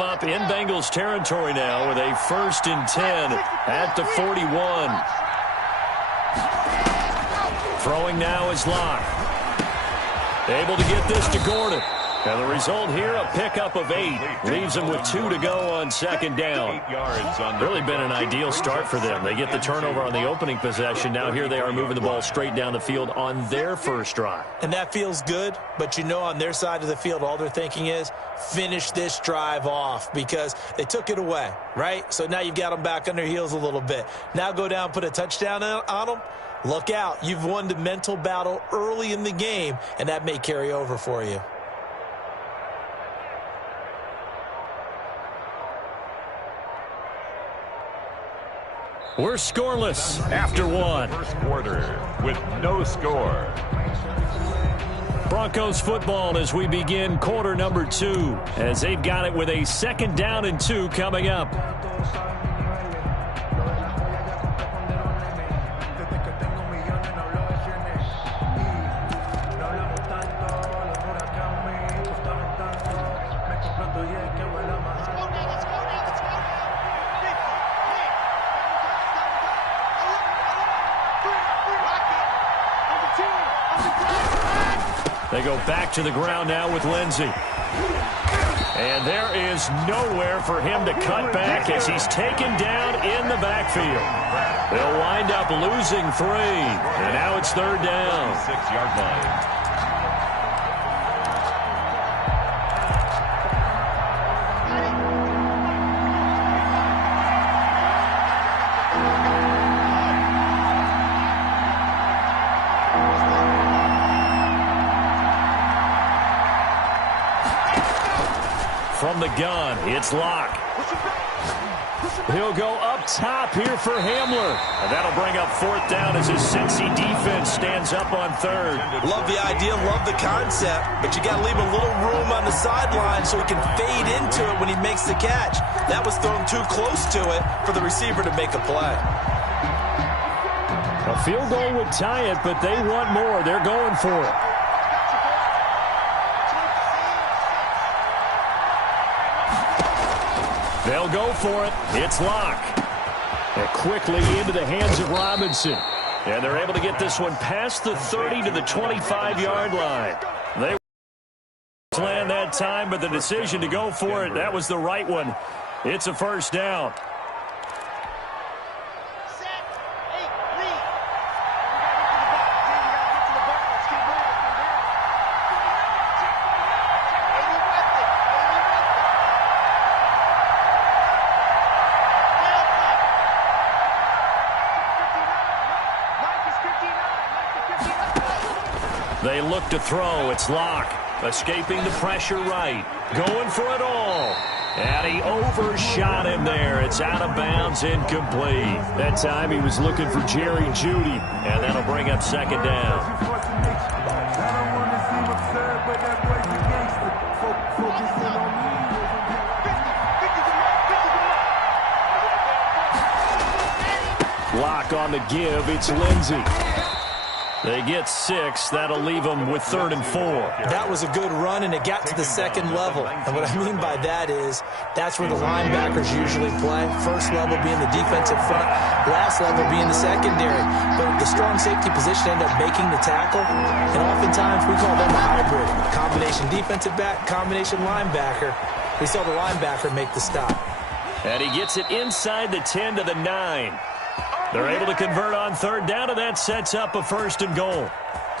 come up in Bengals territory now with a 1st and 10 at the 41. Throwing now is Locke. Able to get this to Gordon. And the result here, a pickup of 8. Leaves them with 2 to go on 2nd down. Really been an ideal start for them. They get the turnover on the opening possession. Now here they are moving the ball straight down the field on their first drive. And that feels good, but you know on their side of the field, all they're thinking is finish this drive off because they took it away, right? So now you've got them back on their heels a little bit. Now go down, put a touchdown on them. Look out. You've won the mental battle early in the game, and that may carry over for you. We're scoreless after 1. First quarter with no score. Broncos football as we begin quarter number 2, as they've got it with a 2nd down and 2 coming up. They go back to the ground now with Lindsey. And there is nowhere for him to cut back as he's taken down in the backfield. They'll wind up losing 3. And now it's 3rd down. 6-yard line. From the gun, it's Locke. He'll go up top here for Hamler. And that'll bring up 4th down as his Cincy defense stands up on 3rd. Love the idea, love the concept, but you got to leave a little room on the sideline so he can fade into it when he makes the catch. That was thrown too close to it for the receiver to make a play. A field goal would tie it, but they want more. They're going for it. They'll go for it. It's Locke. And quickly into the hands of Robinson. And they're able to get this one past the 30 to the 25-yard line. They land that time, but the decision to go for it, that was the right one. It's a 1st down. They look to throw. It's Locke. Escaping the pressure right. Going for it all. And he overshot him there. It's out of bounds, incomplete. That time he was looking for Jerry Jeudy. And that'll bring up 2nd down. Locke on the give. It's Lindsey. They get 6. That'll leave them with 3rd and 4. That was a good run, and it got to the 2nd level. And what I mean by that is that's where the linebackers usually play. First level being the defensive front, last level being the secondary. But the strong safety position ended up making the tackle, and oftentimes we call them a hybrid. Combination defensive back, combination linebacker. We saw the linebacker make the stop. And he gets it inside the 10 to the 9. They're able to convert on 3rd down, and that sets up a 1st and goal.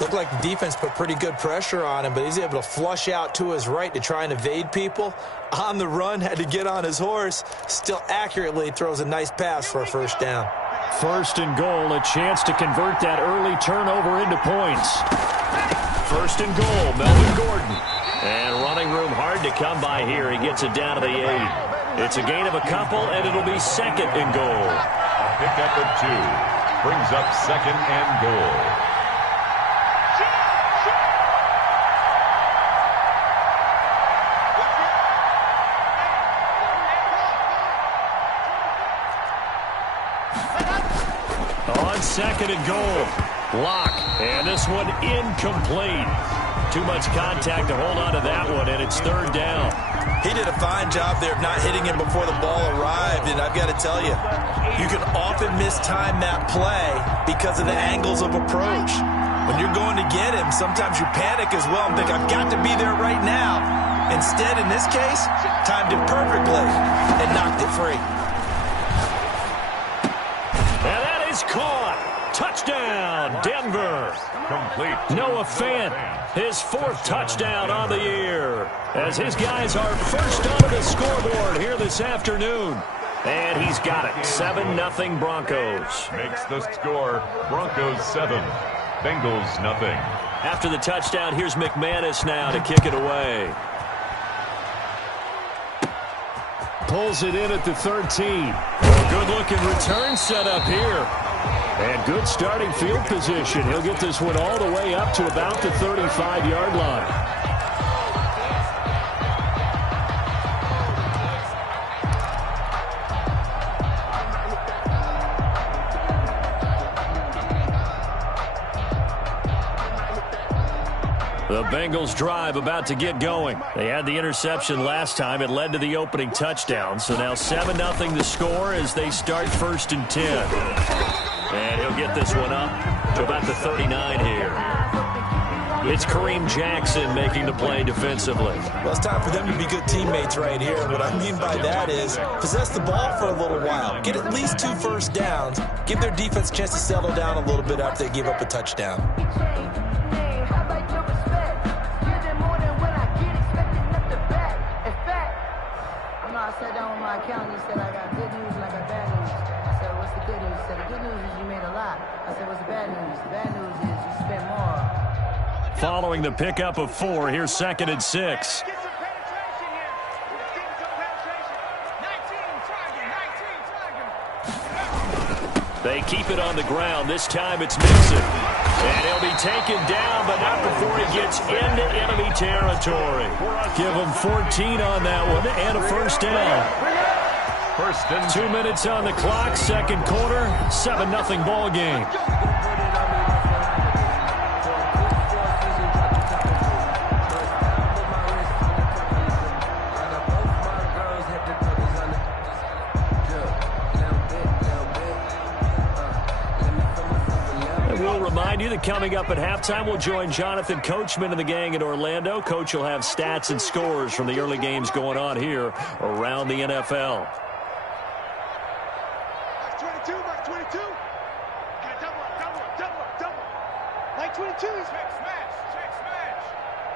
Looked like the defense put pretty good pressure on him, but he's able to flush out to his right to try and evade people. On the run, had to get on his horse. Still accurately throws a nice pass for a 1st down. 1st and goal, a chance to convert that early turnover into points. 1st and goal, Melvin Gordon. And running room hard to come by here. He gets it down to the 8. It's a gain of a couple, and it'll be 2nd and goal. Pickup of 2 brings up 2nd and goal. On 2nd and goal, Locke, and this one incomplete. Too much contact to hold on to that one, and it's third down. He did a fine job there of not hitting him before the ball arrived, and I've got to tell you, you can often mistime that play because of the angles of approach. When you're going to get him, sometimes you panic as well and think, I've got to be there right now. Instead, in this case, timed it perfectly and knocked it free. And that is caught. Touchdown, Denver. Complete. Noah Fant, his fourth touchdown on the year, as his guys are first onto the scoreboard here this afternoon. And he's got it. 7-0 Broncos. Makes the score. Broncos 7. Bengals nothing. After the touchdown, here's McManus now to kick it away. Pulls it in at the 13. Good-looking return set up here. And good starting field position. He'll get this one all the way up to about the 35-yard line. The Bengals drive about to get going. They had the interception last time. It led to the opening touchdown. So now 7-0 the score as they start 1st and 10. And he'll get this one up to about the 39 here. It's Kareem Jackson making the play defensively. Well, it's time for them to be good teammates right here. What I mean by that is possess the ball for a little while. Get at least 2 first downs. Give their defense a chance to settle down a little bit after they give up a touchdown. I sat down with my accountant. He said, I got good news and I got bad news. I said, what's the good news? He said, the good news is you made a lot. I said, what's the bad news? The bad news is you spent more. Following the pickup of 4, here's 2nd and 6. They keep it on the ground. This time it's Mixon. And he'll be taken down, but not before he gets into enemy territory. Give him 14 on that one and a first down. 2 minutes on the clock, second quarter, 7-0 ball game. Remind you that coming up at halftime, we'll join Jonathan Coachman and the gang in Orlando. Coach will have stats and scores from the early games going on here around the NFL. Mike 22, Mike 22. Get a double. Mike 22 is check smash.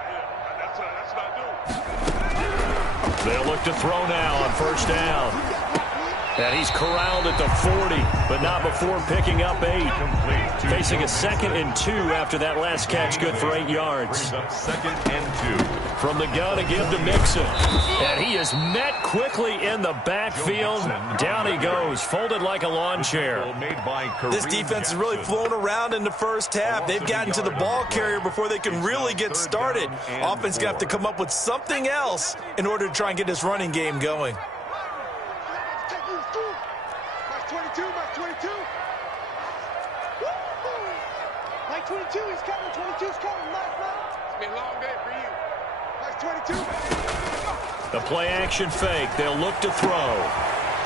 Yeah, that's what I do. They'll look to throw now on first down. And he's corralled at the 40, but not before picking up 8. Facing a 2nd and 2 after that last catch, good for 8 yards. 2nd and 2. From the gun to give to Mixon. And he is met quickly in the backfield. Down he goes, folded like a lawn chair. This defense has really flown around in the first half. They've gotten to the ball carrier before they can really get started. Offense going to have to come up with something else in order to try and get this running game going. Mike 22, he's coming. 22's coming. It's been a long day for you. Mike 22. The play action fake. They'll look to throw.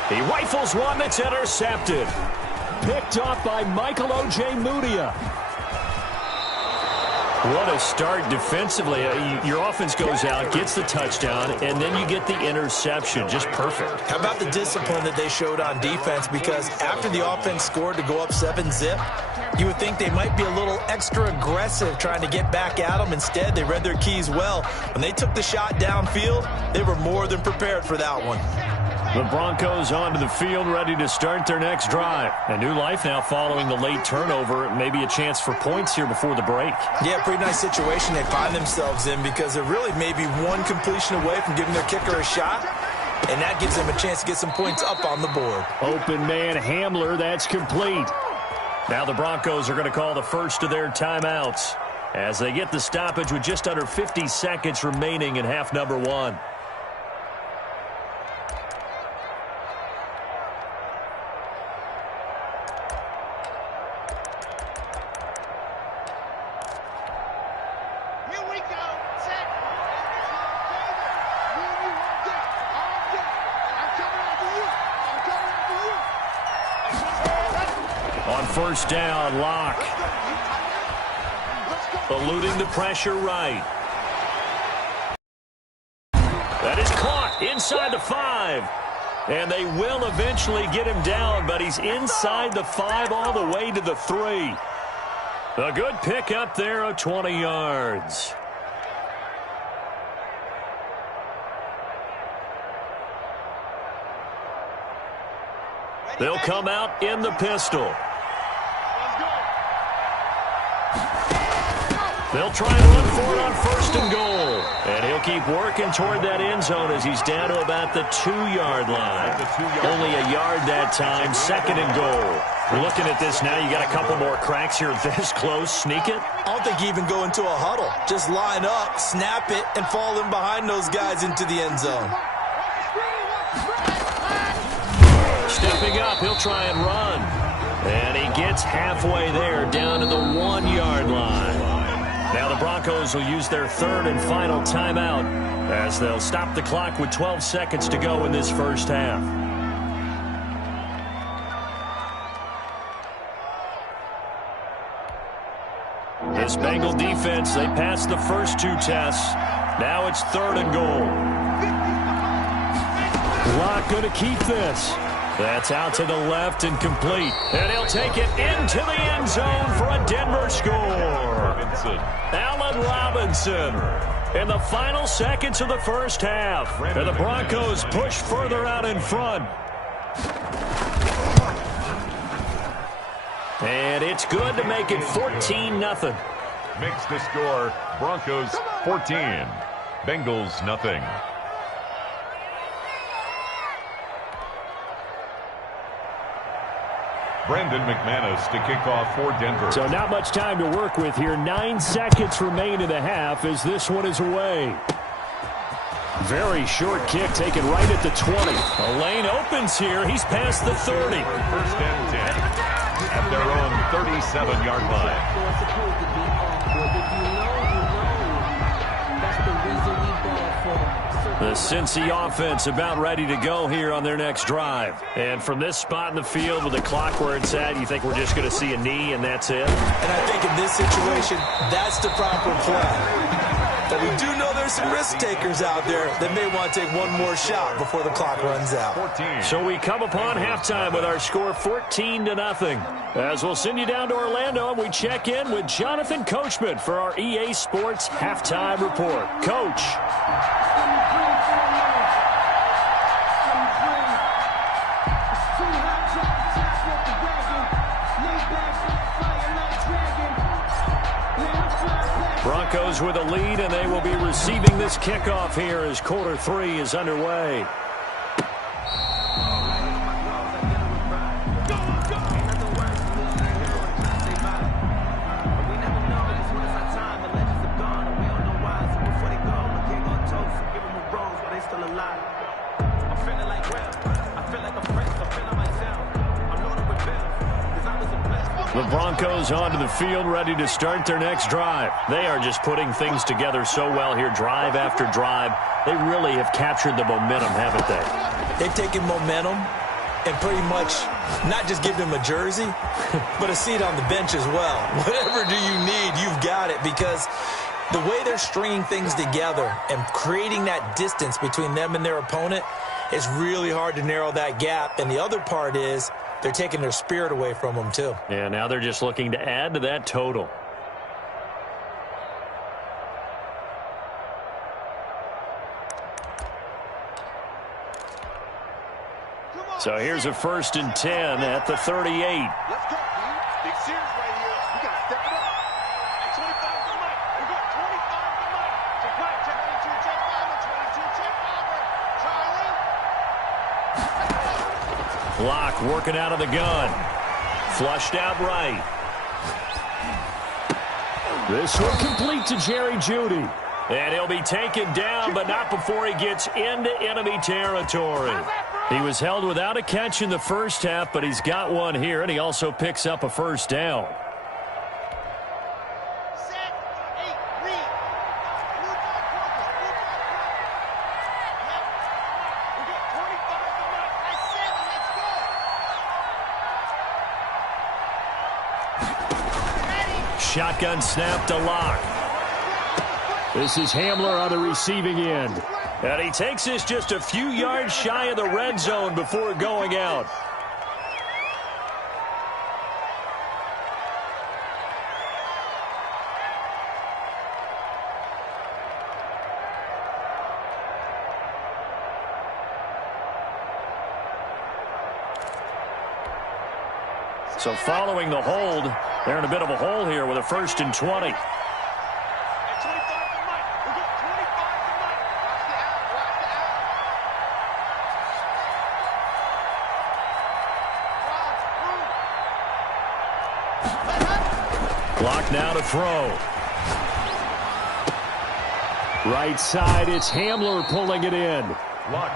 He rifles one that's intercepted. Picked off by Michael O.J. Mudia. What a start defensively. Your offense goes out, gets the touchdown, and then you get the interception. Just perfect. How about the discipline that they showed on defense? Because after the offense scored to go up 7-zip, you would think they might be a little extra aggressive trying to get back at them. Instead, they read their keys well. When they took the shot downfield, they were more than prepared for that one. The Broncos onto the field, ready to start their next drive. A new life now following the late turnover. Maybe a chance for points here before the break. Yeah, pretty nice situation they find themselves in because they're really maybe one completion away from giving their kicker a shot. And that gives them a chance to get some points up on the board. Open man Hamler, that's complete. Now the Broncos are going to call the first of their timeouts as they get the stoppage with just under 50 seconds remaining in half number 1. Here we go. On first down, Locke. Eluding the pressure right. That is caught inside the 5. And they will eventually get him down, but he's inside the 5 all the way to the 3. A good pickup there of 20 yards. They'll come out in the pistol. They'll try and run for it on first and goal. And he'll keep working toward that end zone as he's down to about the 2-yard line. Only a yard that time, second and goal. Looking at this now, you got a couple more cracks here this close. Sneak it? I don't think you even go into a huddle. Just line up, snap it, and fall in behind those guys into the end zone. Stepping up, he'll try and run. And he gets halfway there, down to the 1-yard line. Now the Broncos will use their third and final timeout as they'll stop the clock with 12 seconds to go in this first half. This Bengal defense, they passed the first 2 tests. Now it's third and goal. Locke going to keep this. That's out to the left and complete. And he'll take it into the end zone for a Denver score. Allen Robinson in the final seconds of the first half. And the Broncos push further out in front. And it's good to make it 14-0. Makes the score Broncos 14, Bengals nothing. Brandon McManus to kick off for Denver. So not much time to work with here. 9 seconds remain in the half as this one is away. Very short kick taken right at the 20. A lane opens here. He's past the 30. First and 10 at their own 37-yard line. The Cincy offense about ready to go here on their next drive. And from this spot in the field with the clock where it's at, you think we're just going to see a knee and that's it? And I think in this situation, that's the proper play. But we do know there's some risk takers out there that may want to take one more shot before the clock runs out. 14. So we come upon halftime with our score 14-0. As we'll send you down to Orlando and we check in with Jonathan Coachman for our EA Sports Halftime Report. Coach. Broncos with a lead, and they will be receiving this kickoff here as quarter 3 is underway. The Broncos onto the field, ready to start their next drive. They are just putting things together so well here, drive after drive. They really have captured the momentum, haven't they? They've taken momentum and pretty much not just give them a jersey, but a seat on the bench as well. Whatever do you need, you've got it, because the way they're stringing things together and creating that distance between them and their opponent is really hard to narrow that gap. And the other part is they're taking their spirit away from them, too. Yeah, now they're just looking to add to that total. So here's a 1st and 10 at the 38. Let's go, big series right here. We got to step it up. At 25 to Mike. We got 25 to Mike. Check right, check 22, check 5, 22, check 5. Charlie. Locke working out of the gun. Flushed out right. This one complete to Jerry Jeudy. And he'll be taken down, but not before he gets into enemy territory. He was held without a catch in the first half, but he's got one here, and he also picks up a first down. shotgun snap to Locke. This is Hamler on the receiving end. And he takes this just a few yards shy of the red zone before going out. So following the hold, they're in a bit of a hole here with a 1st and 20. Clock now to throw. Right side, it's Hamler pulling it in.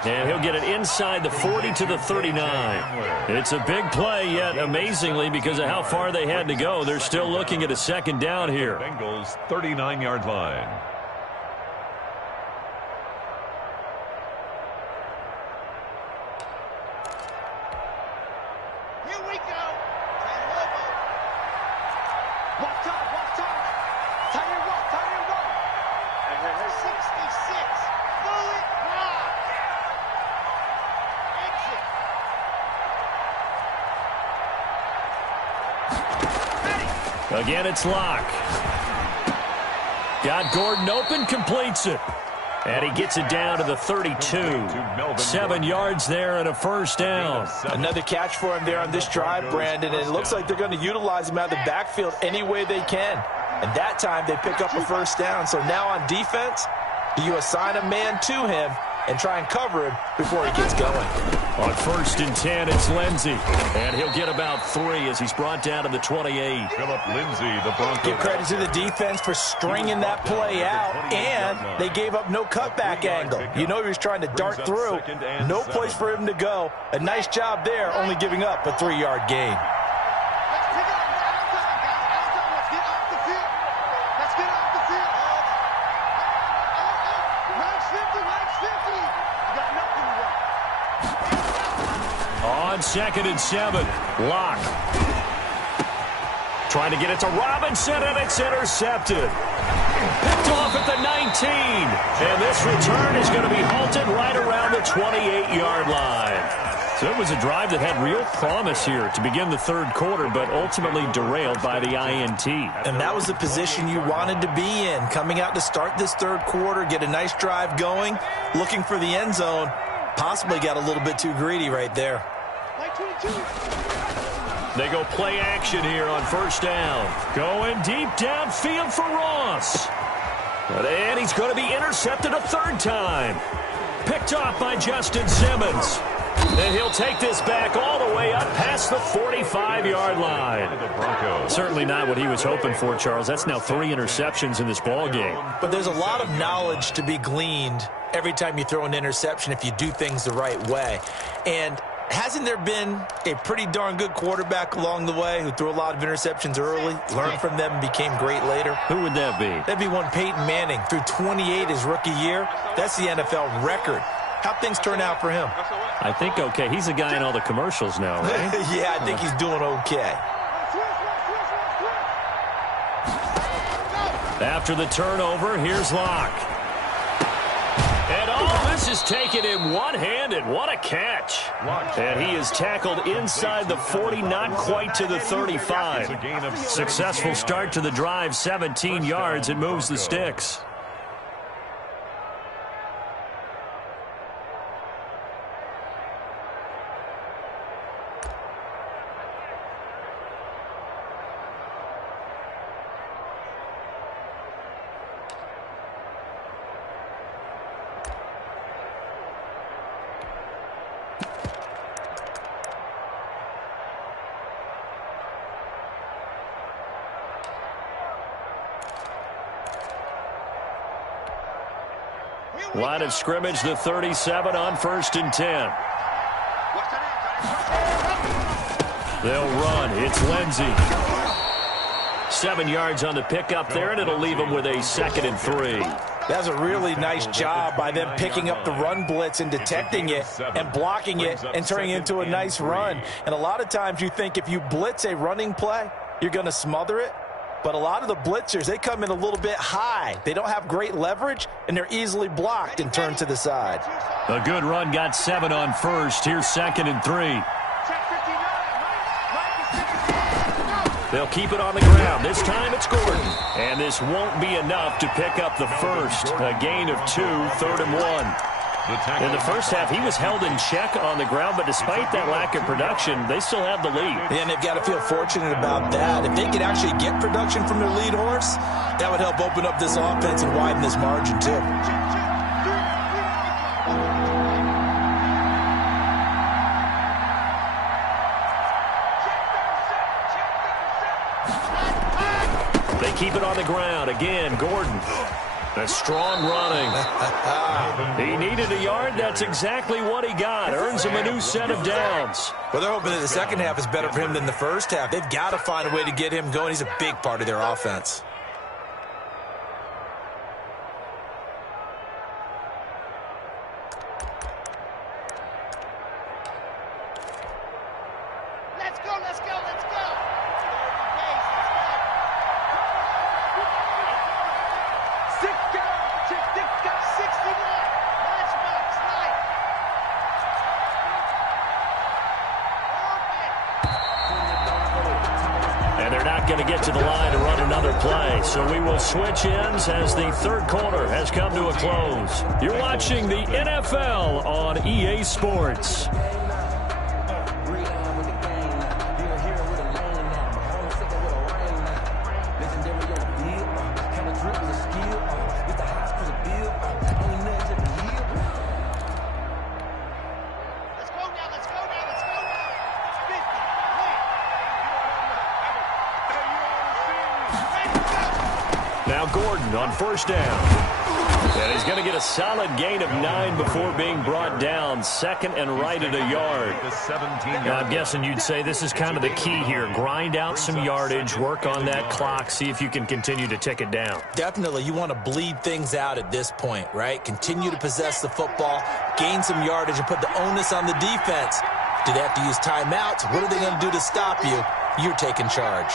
And he'll get it inside the 40 to the 39. It's a big play, yet amazingly, because of how far they had to go, they're still looking at a 2nd down here. Bengals 39-yard line. Here we go. Walk time. Tie your walk. 66. Bullet rock. Exit. Again, it's Locke. Got Gordon open, completes it. And he gets it down to the 32. 7 yards there and a 1st down. Another catch for him there on this drive, Brandon, and it looks like they're going to utilize him out of the backfield any way they can. And that time they pick up a 1st down. So now on defense, do you assign a man to him and try and cover him before he gets going? On 1st and 10, it's Lindsey. And he'll get about 3 as he's brought down to the 28. Philip Lindsay, the Broncos. Give credit to the defense for stringing that play out, and they gave up no cutback angle. You know he was trying to dart through. No place for him to go. A nice job there, only giving up a 3-yard gain. On 2nd and 7, Locke. Trying to get it to Robinson, and it's intercepted. Picked off at the 19. And this return is going to be halted right around the 28-yard line. So it was a drive that had real promise here to begin the 3rd quarter, but ultimately derailed by the INT. And that was the position you wanted to be in, coming out to start this 3rd quarter, get a nice drive going, looking for the end zone. Possibly got a little bit too greedy right there. They go play action here on 1st down. Going deep downfield for Ross. And he's going to be intercepted a 3rd time. Picked off by Justin Simmons. And he'll take this back all the way up past the 45-yard line. Certainly not what he was hoping for, Charles. That's now 3 interceptions in this ball game. But there's a lot of knowledge to be gleaned every time you throw an interception if you do things the right way. And hasn't there been a pretty darn good quarterback along the way who threw a lot of interceptions early, learned from them, and became great later? Who would that be? That'd be one Peyton Manning. Threw 28 his rookie year. That's the NFL record. How'd things turn out for him? I think okay. He's a guy in all the commercials now, right? Yeah, I think he's doing okay. After the turnover, here's Locke. And oh, this is taken in one-handed. What a catch. And he is tackled inside the 40, not quite to the 35. Successful start to the drive, 17 yards. It moves the sticks. Line of scrimmage, the 37 on 1st and 10. They'll run. It's Lindsey. 7 yards on the pickup there, and it'll leave them with a 2nd and 3. That's a really nice job by them picking up the run blitz and detecting it and blocking it and turning it into a nice run. And a lot of times you think if you blitz a running play, you're going to smother it. But a lot of the blitzers, they come in a little bit high. They don't have great leverage, and they're easily blocked and turned to the side. A good run got 7 on first. Here's 2nd and 3. They'll keep it on the ground. This time it's Gordon. And this won't be enough to pick up the first. A gain of 2, 3rd and 1. In the first half, he was held in check on the ground, but despite that lack of production, they still have the lead. And they've got to feel fortunate about that. If they could actually get production from their lead horse, that would help open up this offense and widen this margin, too. They keep it on the ground. Again, Gordon. A strong running. He needed a yard. That's exactly what he got. Earns him a new set of downs. Well, they're hoping that the second half is better for him than the first half. They've got to find a way to get him going. He's a big part of their offense. Let's go, let's go, let's go. 61. Matchbox, nice. And they're not going to get to the line to run another play. So we will switch ends as the third quarter has come to a close. You're watching the NFL on EA Sports. Now Gordon on first down. And he's going to get a solid gain of 9 before being brought down. 2nd and right at a yard. Now, I'm guessing you'd say this is kind of the key here. Grind out some yardage, work on that clock, see if you can continue to tick it down. Definitely, you want to bleed things out at this point, right? Continue to possess the football, gain some yardage, and put the onus on the defense. Do they have to use timeouts? What are they going to do to stop you? You're taking charge.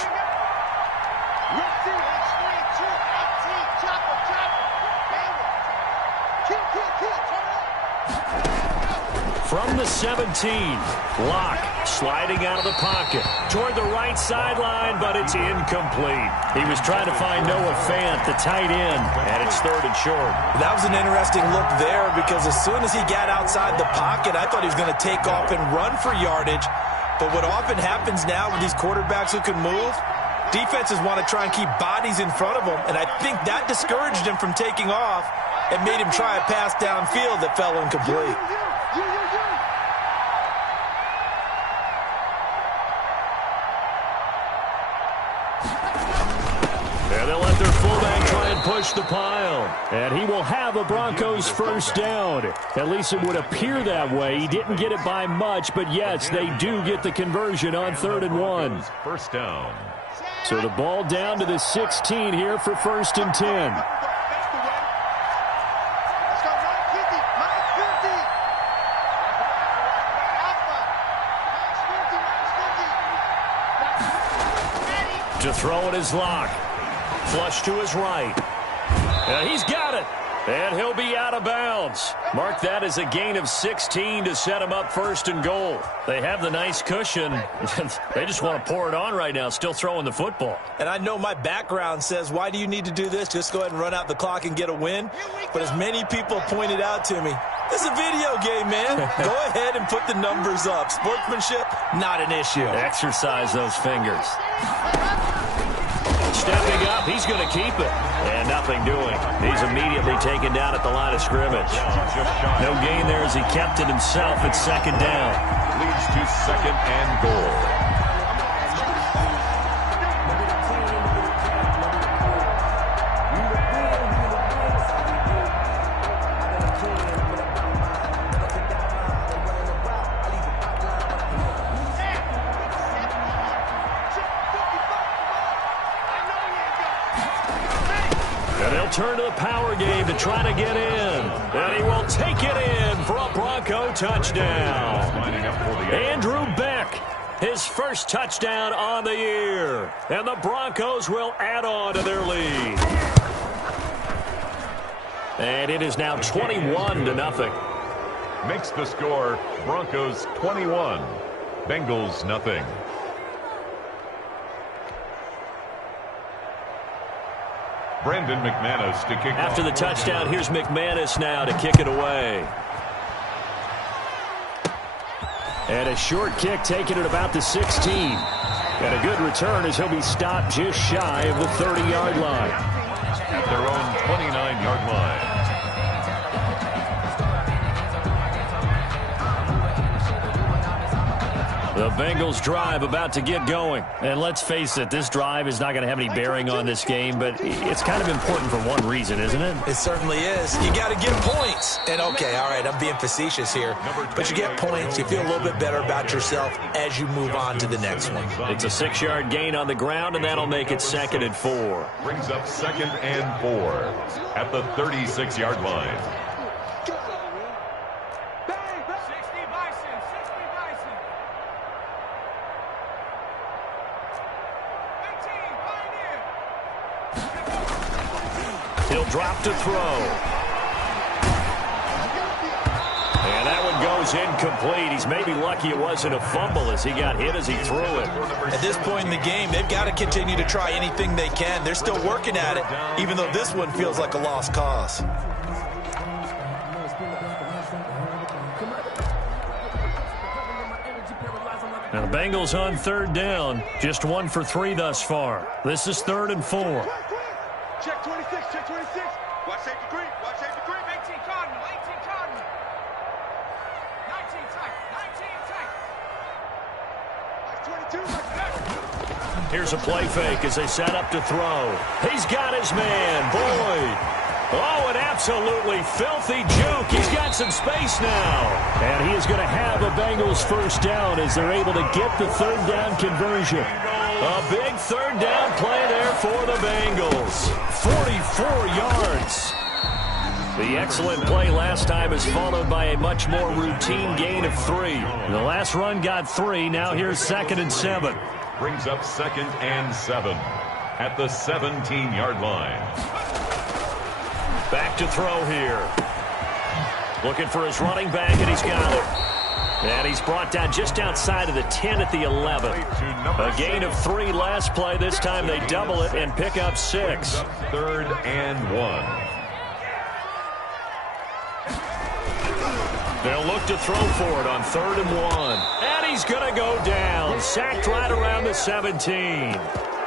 From the 17, Locke sliding out of the pocket toward the right sideline, but it's incomplete. He was trying to find Noah Fant, the tight end, and it's 3rd and short. That was an interesting look there because as soon as he got outside the pocket, I thought he was going to take off and run for yardage. But what often happens now with these quarterbacks who can move, defenses want to try and keep bodies in front of them, and I think that discouraged him from taking off and made him try a pass downfield that fell incomplete. And they'll let their fullback try and push the pile. And he will have a Broncos first down. At least it would appear that way. He didn't get it by much, but yes, they do get the conversion on 3rd and 1. First down. So the ball down to the 16 here for 1st and 10. To throw it is Locke. Flush to his right. And he's got it. And he'll be out of bounds. Mark that as a gain of 16 to set him up 1st and goal. They have the nice cushion. They just want to pour it on right now, still throwing the football. And I know my background says, why do you need to do this? Just go ahead and run out the clock and get a win. But as many people pointed out to me, this is a video game, man. Go ahead and put the numbers up. Sportsmanship, not an issue. Exercise those fingers. Stepping up, he's going to keep it. And nothing doing. He's immediately taken down at the line of scrimmage. No gain there as he kept it himself at 2nd down. Leads to 2nd and goal. Turn to the power game to try to get in. And he will take it in for a Bronco touchdown. Andrew Beck his first touchdown on the year. And the Broncos will add on to their lead. And it is now 21-0. Makes the score Broncos 21, Bengals nothing. Brandon McManus to kick After the touchdown, here's McManus now to kick it away. And a short kick taken at about the 16. And a good return as he'll be stopped just shy of the 30-yard line. At their own 29-yard line. The Bengals drive about to get going. And let's face it, this drive is not going to have any bearing on this game, but it's kind of important for one reason, isn't it? It certainly is. You got to get points. And, okay, all right, I'm being facetious here. But you get points, you feel a little bit better about yourself as you move on to the next one. It's a 6-yard gain on the ground, and that'll make it 2nd and 4. Brings up 2nd and 4 at the 36-yard line. He'll drop to throw. And that one goes incomplete. He's maybe lucky it wasn't a fumble as he got hit as he threw it. At this point in the game, they've got to continue to try anything they can. They're still working at it, even though this one feels like a lost cause. Now the Bengals on 3rd down. Just 1 for 3 thus far. This is 3rd and 4. Check 26, check 26. Watch safety green, watch safety green. 18 Cardinal, 18 Cardinal. 19 tight, 19 tight. Watch 22, Here's a play fake as they set up to throw. He's got his man, Boyd. Oh, an absolutely filthy juke. He's got some space now. And he is going to have a Bengals first down as they're able to get the 3rd down conversion. A big 3rd down play there for the Bengals. 44 yards. The excellent play last time is followed by a much more routine gain of 3. The last run got 3. Now here's 2nd and 7. Brings up 2nd and 7 at the 17-yard line. Back to throw here. Looking for his running back, and he's got it. And he's brought down just outside of the 10 at the 11. A gain of 3 last play. This time they double it and pick up 6. 3rd and 1. They'll look to throw for it on 3rd and 1. And he's going to go down. Sacked right around the 17.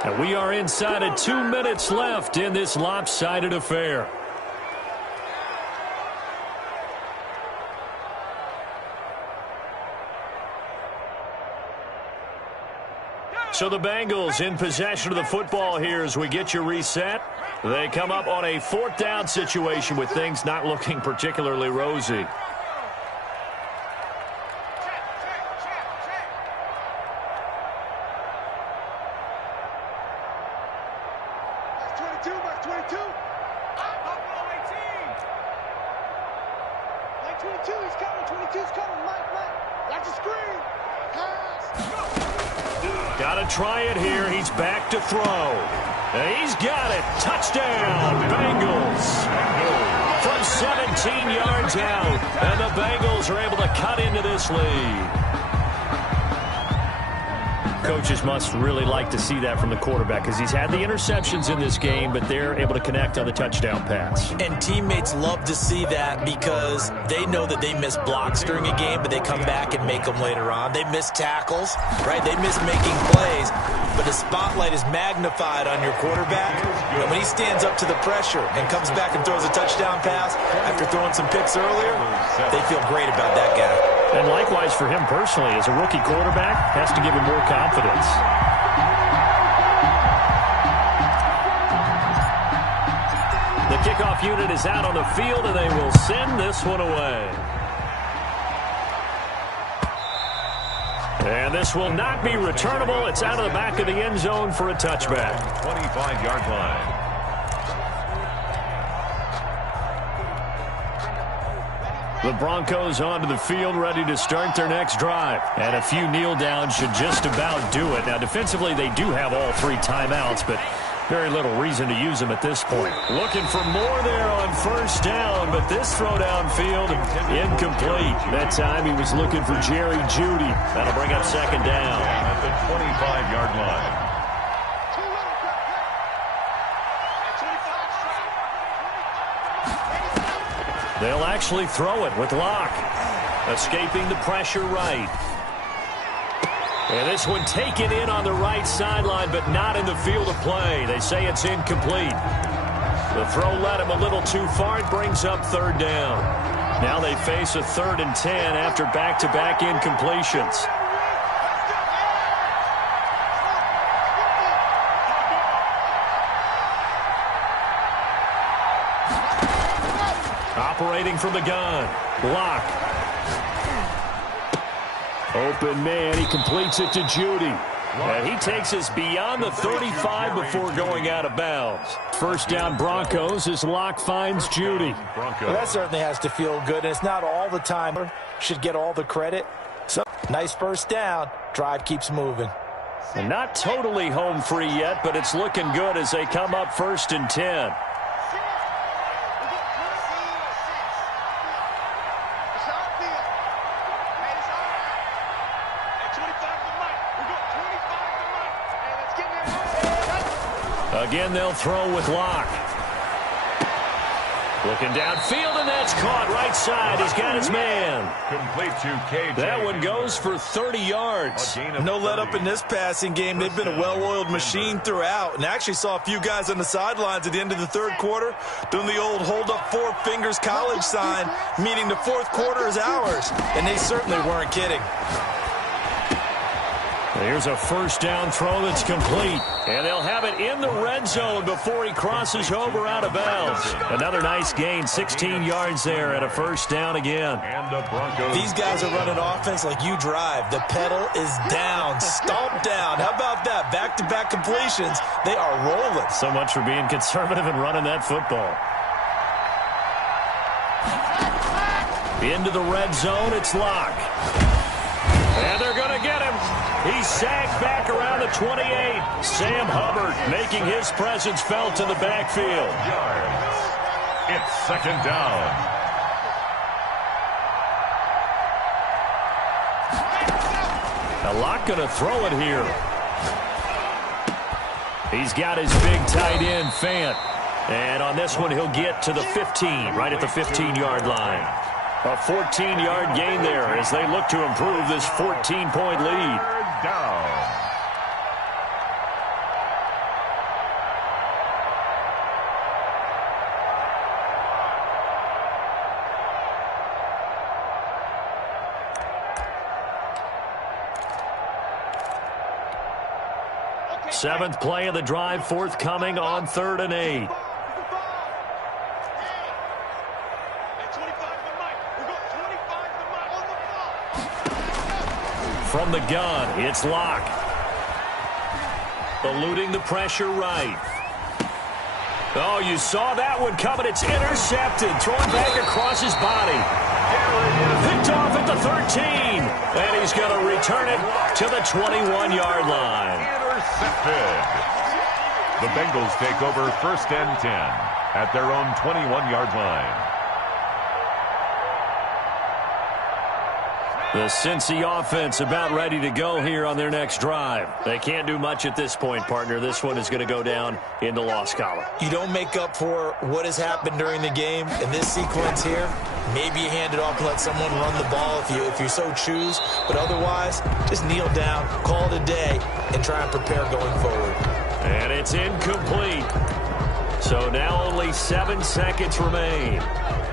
And we are inside of 2 minutes left in this lopsided affair. So the Bengals in possession of the football here as we get you reset. They come up on a 4th down situation with things not looking particularly rosy. Got to try it here. He's back to throw. And he's got it. Touchdown, Bengals. From 17 yards out. And the Bengals are able to cut into this lead. Coaches must really like to see that from the quarterback because he's had the interceptions in this game, but they're able to connect on the touchdown pass. And teammates love to see that because they know that they miss blocks during a game, but they come back and make them later on. They miss tackles, right? They miss making plays, but the spotlight is magnified on your quarterback. And when he stands up to the pressure and comes back and throws a touchdown pass after throwing some picks earlier, they feel great about that guy. And likewise for him personally, as a rookie quarterback, has to give him more confidence. The kickoff unit is out on the field, and they will send this one away. And this will not be returnable. It's out of the back of the end zone for a touchback. 25-yard line. The Broncos onto the field, ready to start their next drive. And a few kneel downs should just about do it. Now, defensively, they do have all 3 timeouts, but very little reason to use them at this point. Looking for more there on first down, but this throw downfield incomplete. That time he was looking for Jerry Jeudy. That'll bring up second down. At the 25-yard line. They'll actually throw it with Locke. Escaping the pressure right. And this one taken in on the right sideline, but not in the field of play. They say it's incomplete. The throw led him a little too far. It brings up third down. Now they face a 3rd and 10 after back-to-back incompletions. Operating from the gun. Locke. Open man. He completes it to Jeudy. And he takes us beyond the 35 before going out of bounds. First down Broncos as Locke finds Jeudy. Well, that certainly has to feel good. And it's not all the time. Should get all the credit. So, nice first down. Drive keeps moving. And not totally home free yet, but it's looking good as they come up 1st and 10. Again, they'll throw with Locke. Looking downfield, and that's caught right side. He's got his man. Complete to KJ. That one goes for 30 yards. No let up in this passing game. They've been a well-oiled machine throughout. And actually saw a few guys on the sidelines at the end of the 3rd quarter doing the old hold up 4 fingers college sign, meaning the 4th quarter is ours. And they certainly weren't kidding. Here's a first down throw that's complete. And they'll have it in the red zone before he crosses over out of bounds. Another nice gain, 16 yards there and a first down again. And the Broncos. These guys are running offense like you drive. The pedal is down, stomped down. How about that? Back-to-back completions. They are rolling. So much for being conservative and running that football. Into the red zone, it's Locke. And they're going to get him. He's sagged back around the 28. Sam Hubbard making his presence felt in the backfield. Yards. It's second down. Now Locke going to throw it here. He's got his big tight end, Fant. And on this one, he'll get to the 15, right at the 15-yard line. A 14-yard gain there as they look to improve this 14-point lead. Down. Seventh play of the drive forthcoming on 3rd and 8. From the gun, it's Locke. Eluding the pressure right. Oh, you saw that one coming. It's intercepted. Thrown back across his body. Picked off at the 13. And he's going to return it to the 21-yard line. Intercepted. The Bengals take over 1st and 10 at their own 21-yard line. The Cincy offense about ready to go here on their next drive. They can't do much at this point, partner. This one is going to go down in the loss column. You don't make up for what has happened during the game in this sequence here. Maybe you hand it off and let someone run the ball if you so choose. But otherwise, just kneel down, call it a day, and try and prepare going forward. And it's incomplete. So now only 7 seconds remain.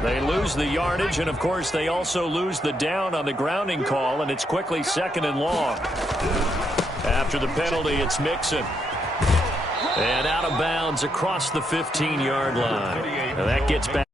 They lose the yardage, and, of course, they also lose the down on the grounding call, and it's quickly 2nd and long. After the penalty, it's Mixon. And out of bounds across the 15-yard line. And that gets back.